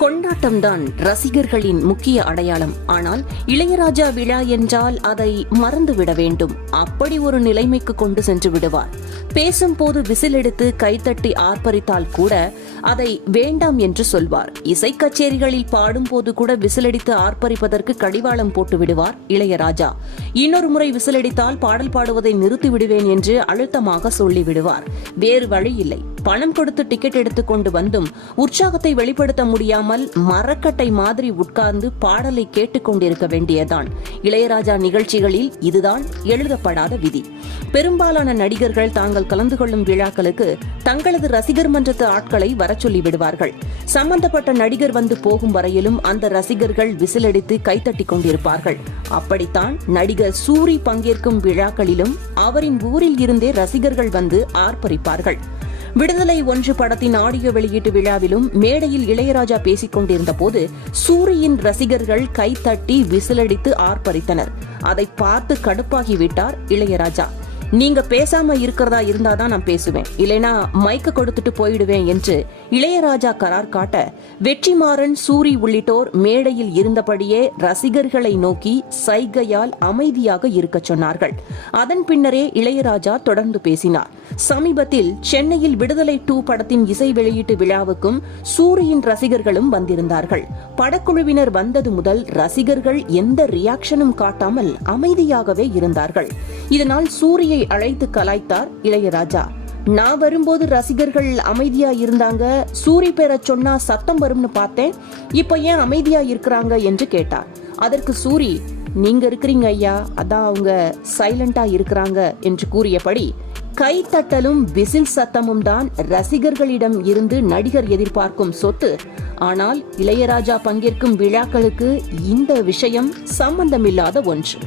கொண்டாட்டம்தான் ரசிகர்களின் முக்கிய அடையாளம். ஆனால் இளையராஜா விழா என்றால் அதை மறந்துவிட வேண்டும். அப்படி ஒரு நிலைமைக்கு கொண்டு சென்று விடுவார். பேசும்போது விசில் எடுத்து கைத்தட்டி ஆர்ப்பரித்தால் கூட அதை வேண்டாம் என்று சொல்வார். இசை கச்சேரிகளில் பாடும்போது கூட விசிலடித்து ஆர்ப்பரிப்பதற்கு கடிவாளம் போட்டு விடுவார் இளையராஜா. இன்னொரு முறை விசிலடித்தால் பாடல் பாடுவதை நிறுத்தி விடுவேன் என்று அழுத்தமாக சொல்லிவிடுவார். வேறு வழி இல்லை. பணம் கொடுத்து டிக்கெட் எடுத்துக்கொண்டு வந்தும் உற்சாகத்தை வெளிப்படுத்த முடியாமல் மரக்கட்டை மாதிரி உட்கார்ந்து பாடலை கேட்டுக்கொண்டிருக்க வேண்டியதான். இளையராஜா நிகழ்ச்சிகளில் இதுதான் எழுதப்படாத விதி. பெரும்பாலான நடிகர்கள் தாங்கள் கலந்து கொள்ளும் விழாக்களுக்கு தங்களது ரசிகர் மன்றத்து ஆட்களை வர சொல்லி விடுவார்கள். சம்பந்தப்பட்ட நடிகர் வந்து போகும் வரையிலும் அந்த ரசிகர்கள் விசிலடித்து கைத்தட்டி கொண்டிருப்பார்கள். அப்படித்தான் நடிகர் சூரி பங்கேற்கும் விழாக்களிலும் அவரின் ஊரில் இருந்தே ரசிகர்கள் வந்து ஆர்ப்பரிப்பார்கள். விடுதலை 1 படத்தின் ஆடியோ வெளியீட்டு விழாவிலும் மேடையில் இளையராஜா பேசிக் கொண்டிருந்த போது சூரியின் ரசிகர்கள் கைத்தட்டி விசிலடித்து ஆர்ப்பரித்தனர். அதை பார்த்து கடுப்பாகிவிட்டார் இளையராஜா. நீங்க பேசாம இருக்கிறதா இருந்தாதான் நான் பேசுவேன், இல்லைனா மைக்க கொடுத்துட்டு போயிடுவேன் என்று இளையராஜா கரார் காட்ட வெற்றிமாறன், சூரி உள்ளிட்டோர் மேடையில் இருந்தபடியே ரசிகர்களை நோக்கி சைகையால் அமைதியாக இருக்க சொன்னார்கள். அதன் பின்னரே இளையராஜா தொடர்ந்து பேசினார். சமீபத்தில் சென்னையில் விடுதலை 2 படத்தின் இசை வெளியீட்டு விழாவுக்கும் சூரியின் ரசிகர்களும் வந்திருந்தார்கள். படக்குழுவினர் வந்தது முதல் ரசிகர்கள் எந்த ரியாக்ஷனும் காட்டாமல் அமைதியாகவே இருந்தார்கள். இதனால் சூரியை அழைத்து கலாய்த்தார் இளையராஜா. நான் வரும்போது ரசிகர்கள் அமைதியா இருந்தாங்க, சூரி பேரை சொன்னா சத்தம் வரும்னு பார்த்தேன், இப்ப ஏன் அமைதியா இருக்கிறாங்க என்று கேட்டார். அதற்கு சூரி, நீங்க இருக்கிறீங்க ஐயா, அதான் அவங்க சைலண்டா இருக்கிறாங்க என்று கூறியபடி கைத்தட்டலும் விசில் சத்தமும் தான் ரசிகர்களிடம் இருந்து நடிகர் எதிர்பார்க்கும் சொத்து. ஆனால் இளையராஜா பங்கேற்கும் விழாக்களுக்கு இந்த விஷயம் சம்பந்தமில்லாத ஒன்று.